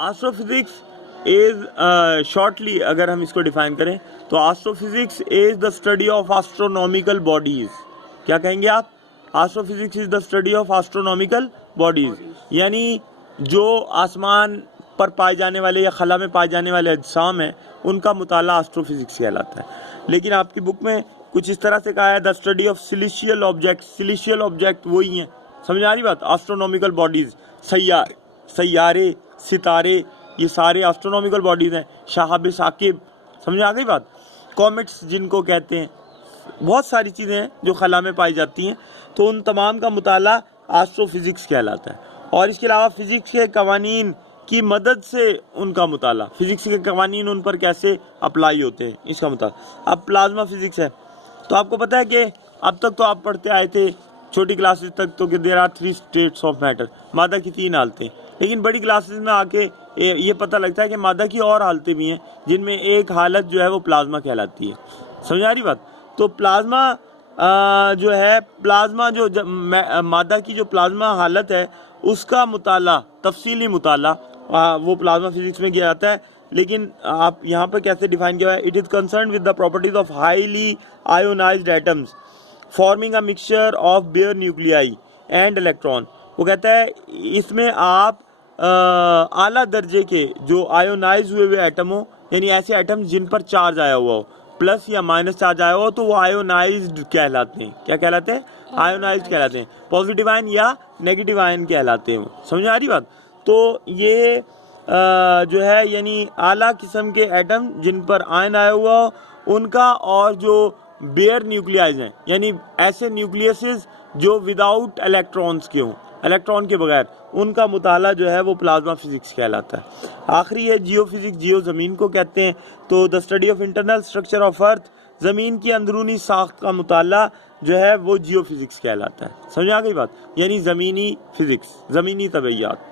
Astro physics از shortly اگر ہم اس کو ڈیفائن کریں تو astrophysics is the study of astronomical bodies. کیا کہیں گے آپ؟ Astrophysics is the study of astronomical bodies, یعنی جو آسمان پر پائے جانے والے یا خلا میں پائے جانے والے اجسام ہیں ان کا مطالعہ آسٹرو فزکس کہلاتا ہے. لیکن آپ کی بک میں کچھ اس طرح سے کہا ہے the study of celestial object. Celestial object وہی ہیں، سمجھ آ رہی بات؟ آسٹرونومیکل باڈیز، سیارے، ستارے، یہ سارے آسٹرونومیکل باڈیز ہیں. شہاب ثاقب، سمجھ آ گئی بات؟ کومٹس جن کو کہتے ہیں، بہت ساری چیزیں ہیں جو خلا میں پائی جاتی ہیں، تو ان تمام کا مطالعہ آسٹرو فزکس کہلاتا ہے. اور اس کے علاوہ فزکس کے قوانین کی مدد سے ان کا مطالعہ، فزکس کے قوانین ان پر کیسے اپلائی ہوتے ہیں، اس کا مطالعہ. اب پلازما فزکس ہے تو آپ کو پتہ ہے کہ اب تک تو آپ پڑھتے آئے تھے چھوٹی کلاسز تک تو کہ there are 3 states of matter, مادہ کی 3 حالتیں. لیکن بڑی کلاسز میں آ کے یہ پتہ لگتا ہے کہ مادہ کی اور حالتیں بھی ہیں جن میں ایک حالت جو ہے وہ پلازما کہلاتی ہے. سمجھ آ رہی بات؟ تو پلازما جو ہے، پلازما جو مادہ کی جو پلازما حالت ہے اس کا مطالعہ، تفصیلی مطالعہ وہ پلازما فزکس میں کیا جاتا ہے. لیکن آپ یہاں پہ کیسے ڈیفائن کیا ہے؟ It is concerned with the properties of highly ionised atoms forming a mixture of bare nuclei and electron. وہ کہتا ہے اس میں آپ اعلیٰ درجے کے جو آئونائز ہوئے ایٹم ہوں، یعنی ایسے ایٹم جن پر چارج آیا ہوا ہو، پلس یا مائنس چارج آیا ہو، تو وہ آئونائزڈ کہلاتے ہیں. کیا کہلاتے ہیں؟ آئونائزڈ کہلاتے ہیں. پازیٹیو آئن یا نیگیٹو آئن کہلاتے ہیں. سمجھ آ رہی بات؟ تو یہ جو ہے یعنی اعلیٰ قسم کے ایٹم جن پر آئن آیا ہوا ہو ان کا، اور جو بیئر نیوکلیائز ہیں یعنی ایسے نیوکلیسز جو وداؤٹ الیکٹرانس کے ہوں، الیکٹران کے بغیر، ان کا مطالعہ جو ہے وہ پلازما فزکس کہلاتا ہے. آخری ہے جیو فزکس. جیو زمین کو کہتے ہیں. تو دا study of internal structure of earth, زمین کی اندرونی ساخت کا مطالعہ جو ہے وہ جیو فزکس کہلاتا ہے. سمجھ آ گئی بات؟ یعنی زمینی فزکس، زمینی طبیعیات.